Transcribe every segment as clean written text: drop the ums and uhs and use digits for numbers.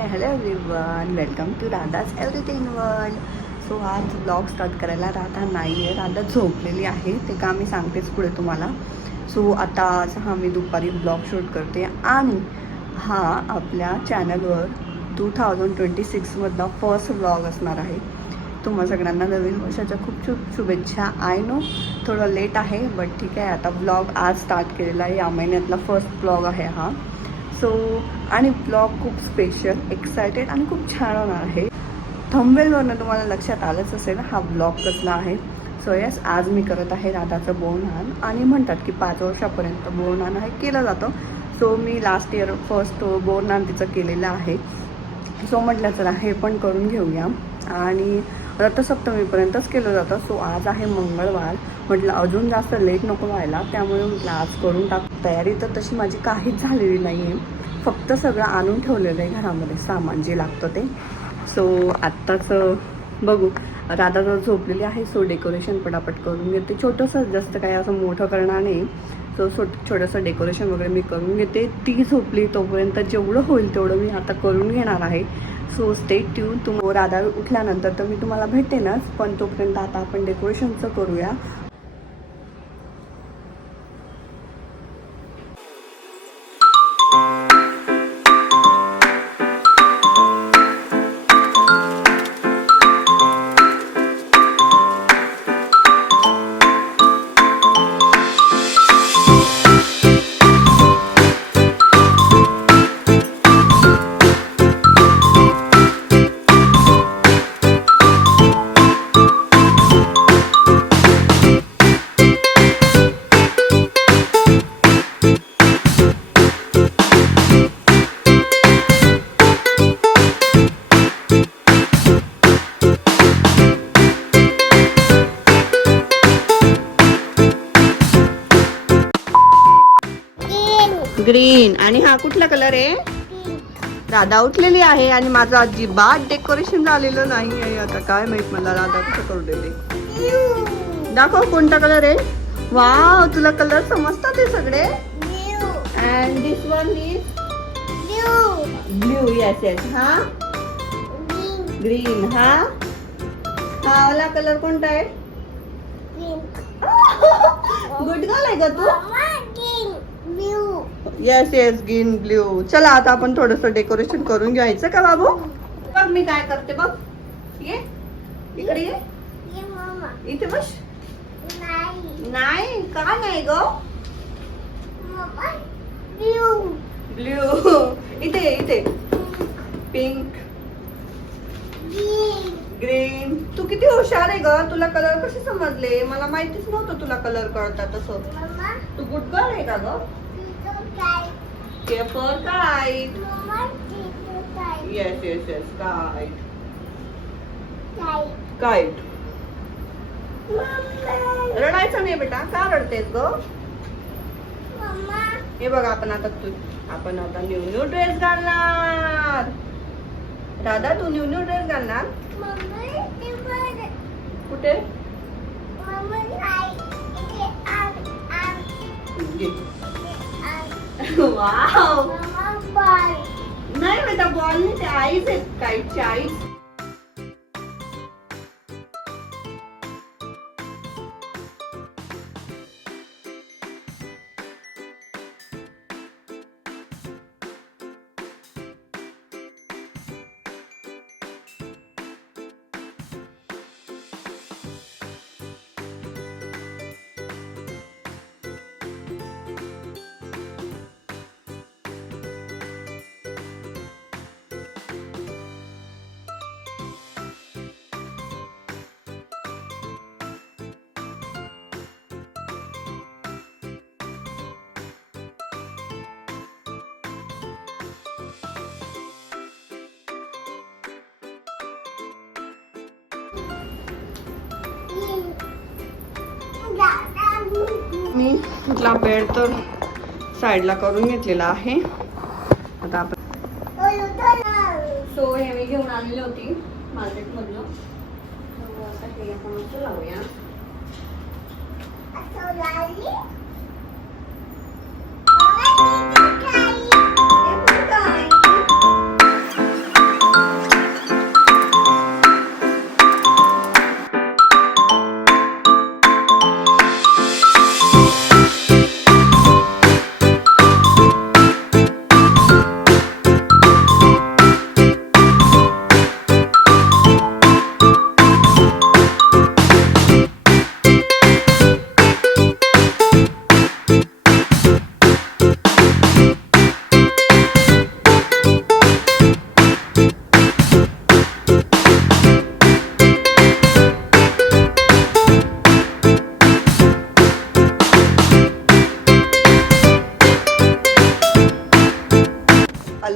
Hello everyone, welcome to Radha's everything world. So आज blog start करायला राधा नाही आहे, राधा झोपलेली आहे. ते का मी सांगतेच पुढे तुम्हाला. सो आता आज मी दुपारी ब्लॉग शूट करते आणि हा आपल्या चॅनलवर 2026मधला फर्स्ट ब्लॉग असणार आहे. तुम्हा सगळ्यांना नवीन वर्षाच्या खूप खूप शुभेच्छा. आय नो थोडं लेट आहे, बट ठीक आहे. आता ब्लॉग आज स्टार्ट केलेला आहे, या महिन्यातला फर्स्ट ब्लॉग आहे हा. सो आणि ब्लॉग खूप स्पेशल, एक्सायटेड आणि खूप छान होणार आहे. थंबनेलवरनं तुम्हाला लक्षात आलंच असेल हा ब्लॉग कसला आहे. सो यस, आज मी करत आहे राधाचं बोरनान. आणि म्हणतात की 5 वर्षापर्यंत बोरनान हे केलं जातं. सो मी लास्ट इयर फर्स्ट बोरनान तिचं केलेलं आहे. सो म्हटलं चला हे पण करून घेऊया. आणि रथसप्तमीपर्यंतच केलं जातं. सो आज आहे मंगळवार, म्हटलं अजून जास्त लेट नको व्हायला, त्यामुळे म्हटलं आज करून टाक. तयारी तर तशी माझी काहीच झालेली नाही आहे, फक्त सगळं आणून ठेवलेलं आहे घरामध्ये, सामान जे लागतं ते. सो आत्ताच बघू, राधा जर झोपलेली आहे. सो डेकोरेशन पटापट करून घेते, छोटंसं, जास्त काही असं मोठं करणार नाही. सो छोटंसं डेकोरेशन वगैरे मी करून घेते. ती झोपली तोपर्यंत जेवढं होईल तेवढं मी आता करून घेणार आहे. So stay tune. राधा उठल्यानंतर तर मी तुम्हाला भेटेनच, पण तोपर्यंत आता आपण डेकोरेशनचं करूया. ग्रीन. आणि हा कुठला कलर आहे? राधा उठलेली आहे आणि माझं अजिबात डेकोरेशन झालेलं नाही आहे. आता काय माहित मला राधा कसं करू देते. दाखव कोणता कलर आहे. वाव, तुला कलर समजतात ते सगळे. And this one is blue. Yes yes. हा ग्रीन. हा वाला कलर कोणता आहे? गुड गर्ल आहे का तू? Yes yes, green blue. चला आता आपण थोडंसं डेकोरेशन करून घ्यायचं का बाबू? बघ मी काय करते बघ. ये इकडे, ये इथे बस. नाही का नाही ग? ब्ल्यू. इथे इथे पिंक, ग्रीन. तू किती हुशार आहे ग, तुला कलर कसे समजले? मला माहितीच नव्हतं तुला कलर कळतात तसं. तू गुड गर्ल आहे का ग? Paper kite. Yes yes yes, kite kite. रडायचं नाही बेटा, का रडतेस ग? हे बघा, आपण आता न्यू ड्रेस घालणार. राधा, तू न्यू ड्रेस घालणार कुठे? वाव. नाही बेटा, बॉल नाही, ते आईज आहेत, काईटची आईज. मी कुठला बेड तर साईडला करून घेतलेला आहे. आता आपण सो हे मी घेऊन आलेली होती मार्केटमधलं. आता हे आपण असं लावूया.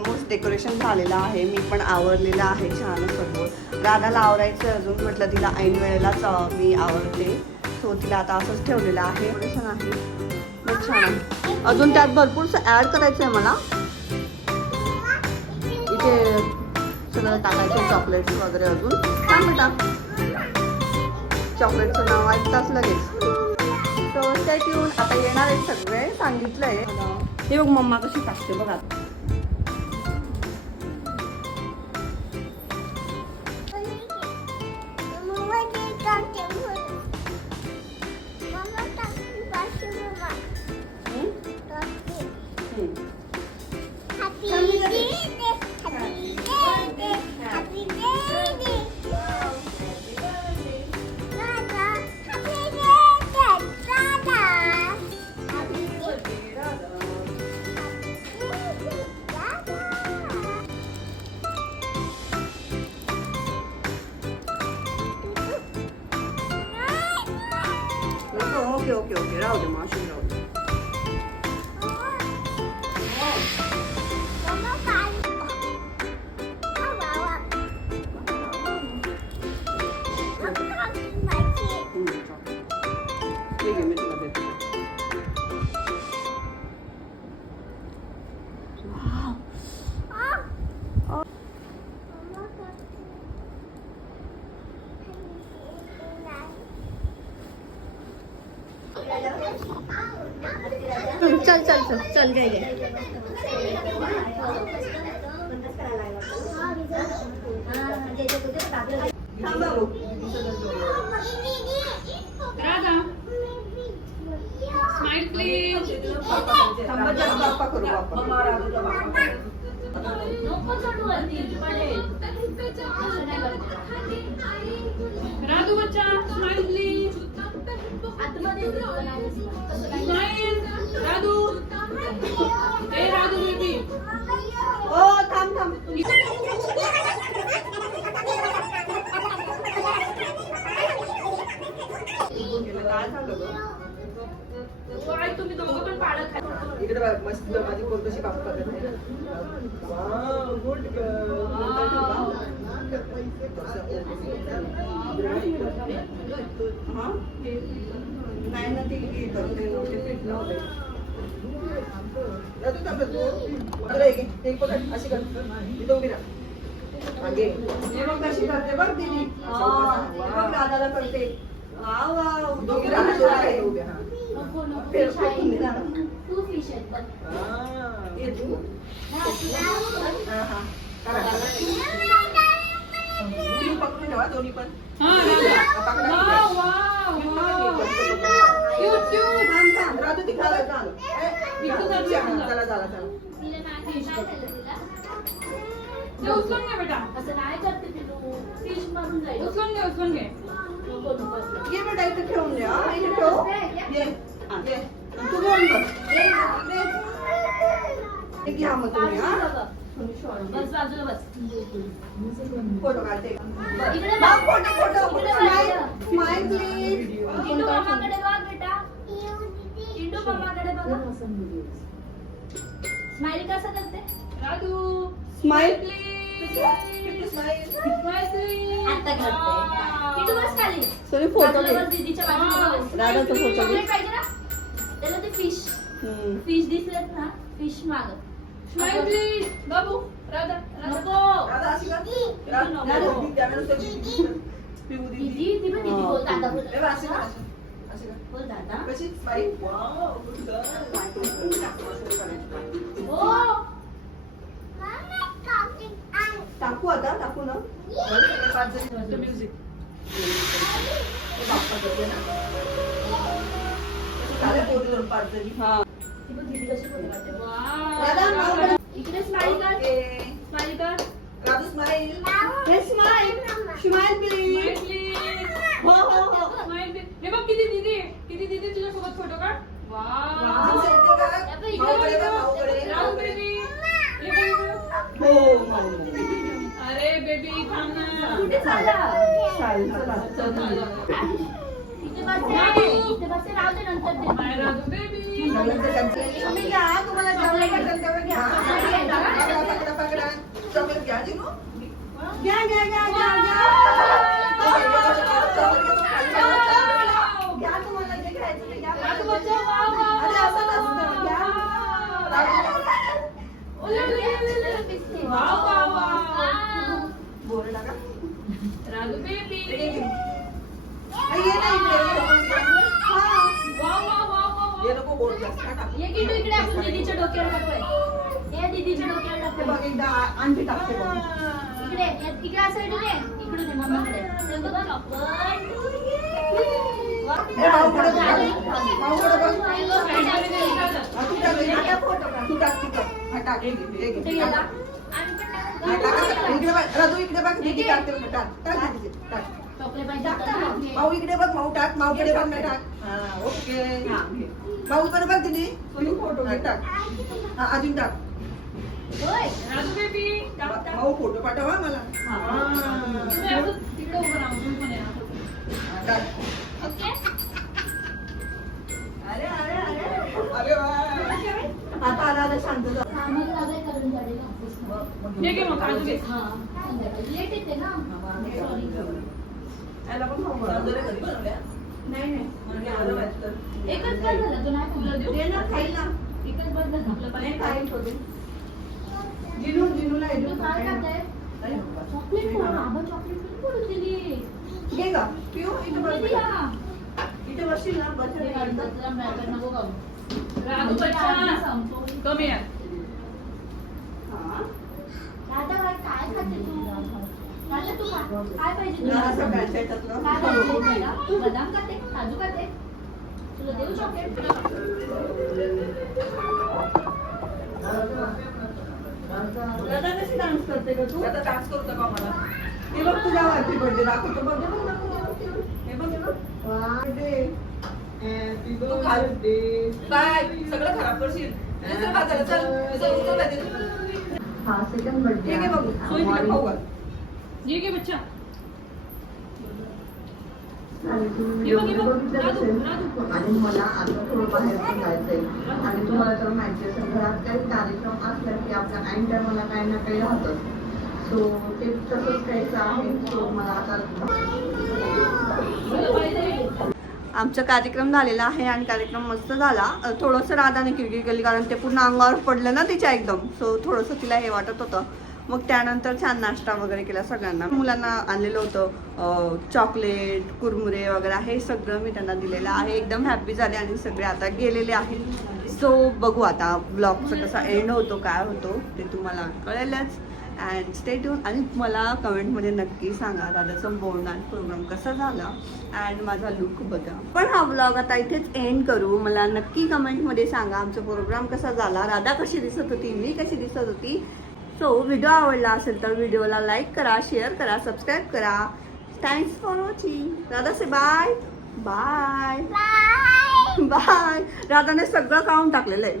ऑलमोस्ट डेकोरेशन झालेलं आहे. मी पण आवरलेलं आहे छान सर्व. राधाला आवरायचं अजून, म्हटलं तिला ऐन वेळेलाच मी आवरते. सो तिला आता असंच ठेवलेलं आहे. डेकोरेशन आहे खूप छान आहे. अजून त्यात भरपूरसं ॲड करायचं आहे मला. इथे सगळं टाकायचं चॉकलेट्स वगैरे. अजून काय म्हणता चॉकलेटचं नाव ऐकताच लगेच. So stay tune. आता येणार आहेत सगळे, सांगितलंय. हे बघ मम्मा कशी टाकते बघा. ओके ओके ओके राहू दे मावशी राहू दे. ठीक आहे मी तुला देते. चल चल चल चल घे घे. Smile please. बाप्पा करू बाप्पा. राधू बच्चा स्माइल प्लीज. स्माइल राधू. ए राधू बेबी. ओ थांब थांब. काय झालं गं? काय तुम्ही दोघं पण पाळत आहे. इकडे बघ, मस्त माझी पोर कशी काम करते. Wow, good girl. हा नाही ना ती करते नव्हते फिट नव्हते. राहतो का आपलं तू? अरे एक पकड, अशी कर. इथं उभी राहा. मागे. हे बघ कशी करते बघ दीदी. बघ दादाला करते. Wow wow. दोघी राहा, दोघी राहा, इथं उभ्या. हा. तू फिश आहेत बघ. हा. ये तू. हा, हा. करा. तुम्ही पकडून ठेवा दोन्ही पण. हां Radhu. Wow wow. Cute cute. थांब, थांब. राहतो तिकडे जा. इकडं जा, इकडं जा. चला चला चला. तिला नाही झालं तिला. ते उचलून घे बेटा. असं नाही करते ती तू. फिश मारून जाईल. उचलून घे उचलून घे. नको नको असं. ये बेटा इथे ठेवून दे. हा इथे ठेव. ये ये. तू बोल बघ. हे घ्या मग तुम्ही. हा बस बाजूला बस. फोटो काढते. इकडे बघ बघ. Photo photo. इकडे स्माइल बघ. Smile please. चिंटू मामाकडे बघ बेटा. चिंटू मामाकडे बघ. स्माइल कसं करते? Radhu smile please. Smile. Smile please. आता करते. चिंटू बस खाली. सॉरी फोटो बाजूला घे. बस दीदीच्या बाजूला बस. दादाचा फोटो घे. चॉकलेट पाहिजे ना? त्याला ते फिश फिश दिसलेत ना फिश माग. Smile please. बाबू राधा नको. राधा अशी कर. राधा त्यावेळेस पिऊ दीदी. दीदी ती पण दीदी बोल दादा बोल. ए, अशी कर, अशी. अशी कर. बोल दादा. कशी स्माइल. Wow, good girl. हो. टाकू आता टाकू ना. म्युझिक. बाप्पा करते ना. झाले पोरीवर पाच जणी. हा ती पण दीदी कशी बोलते वाटते. वाव. इकडे स्माइल कर. ओके. स्माइल कर. राधू स्माइल. हे smile smile please. Smile please. हो हो हो. Smile please. हे बघ किती दीदी तुझ्या सोबत फोटो काढ. वाव. आमच्या इथे काय? भाऊकडे बघ, भाऊकडे, राधू भाऊकडे. बेबी. हे बघ इकडं. हो अरे बेबी थांब ना. कुठे चालला? चालेल चला इथे बसते. इथे बसते राहू दे नंतर दे. Bye Radhu baby. तुम्ही घ्या तुम्हाला जेवढं वाटेल तेवढं घ्या. ये किटू इकडे आपण दीदीच्या डोक्यावर टाकूया. ये दीदीच्या डोक्यावर ते टाकूया. बघ एकदा आणखी टाकते बघ. इकडे इकडे असं इकडे इकडून ये मम्मीकडे. तर बघ चॉकलेट. हे भाऊकडे बघ. भाऊकडे बघ. हा, तू टाक, तू टाक, तू टाक. हा, टाक, हे घे, हे घे. इथे गेला. हा, टाक असं. इकडे बघ. राजू इकडे बघ. दीदी टाकते बघ. टाक, टाक दीदी, टाक. चॉकलेट पाहिजे का? भाऊ इकडे बघ. भाऊ टाक. भाऊकडे बघ ना, टाक. हा, ओके. भाऊकडे बघ दीदी. हा, टाक. हा, अजून टाक. होय. राजू बेबी टाक टाक. भाऊ फोटो पाठवा मला. तुम्ही असं तिकडे उभं राहा, उभं पण आहे. हा, टाक. ओके. अरे वा. आता आला शांत जा. हा, मग लागलाय करून जाईल ना. हे घे मग, काजू घे. हा, संध्याकाळी लेट येते ना. सॉरी. याला पण खाऊ घाल. नाही नाही. म्हणजे आलं वाटतं. एकच बस झाला तो नाही तुला देऊ. दे ना, खाईल ना. एकच बस झाला आपलं नाही पण. खाईल छोटे. जिनूला तू काय खाताय? चॉकलेट कोण? आबा चॉकलेट कोण बोलून दिली? घे का पिऊ इथं बस. दिली हा. इथे बसशील ना बस. ते काढतात जरा मॅटर नको खाऊ. राजू बच्चा सांगतो. कमी आहे. हा. दादा काय खाते तू? खाल्लं तू खा. काय पाहिजे तुला? जरासं प्यायचं याच्यातलं. काय पाहिजे तुला? बदाम खाते? काजू खाते? तुला देऊ चॉकलेट? दादा कशी डान्स करते का तू? आता डान्स करतो का मला? हे बघ तुझ्या हॅपी बर्थडे दाखवतो बघ. हे बघ, हे बघ. Happy birthday. काय सगळं खराब करशील. दुसरं बाजारात चल. चल बाजारात. हा सेकंड बर्थडे ठीक आहे बघू. सोयी तिला खाऊ घाल. ये घे बच्चा. आणि तुम्ही हे बघ, हे व्हिडिओ बघ. बघितला राजू, असेल राजू. आणि मला आता थोडं बाहेर पण जायचंय आणि तुम्हाला तर माहिती असेल घरात काही कार्यक्रम असला की आपल्या ऐन टायमाला काही ना काही राहतं. सो ते तसंच काहीच आहे. सो मला आता आमचा कार्यक्रम झालेला आहे आणि कार्यक्रम मस्त झाला. थोडंसं राधाने किरकिर केली कारण ते पूर्ण अंगावर पडलं ना तिच्या एकदम. सो थोडंसं तिला हे वाटत होतं. मग त्यानंतर छान नाश्ता वगैरे केला सगळ्यांना. मुलांना आणलेलं होतं चॉकलेट कुरमुरे वगैरे हे सगळं मी त्यांना दिलेलं आहे. एकदम हॅपी झाले आणि सगळे आता गेलेले आहेत. सो बघू आता ब्लॉगचा कसा एंड होतो काय होतो ते तुम्हाला कळेलच. अँड स्टे ट्यून आणि मला कमेंटमध्ये नक्की सांगा दादाचं बोलणं आणि प्रोग्राम कसा झाला अँड माझा लुक बघा. पण हा ब्लॉग आता इथेच एंड करू. मला नक्की कमेंटमध्ये सांगा आमचा प्रोग्राम कसा झाला, राधा कशी दिसत होती, मी कशी दिसत होती. सो व्हिडिओ आवडला असेल तर व्हिडिओला लाईक करा, शेअर करा, सबस्क्राईब करा. Thanks for watching. राधा से बाय बाय बाय. राधाने सगळं खाऊन टाकलेलं आहे.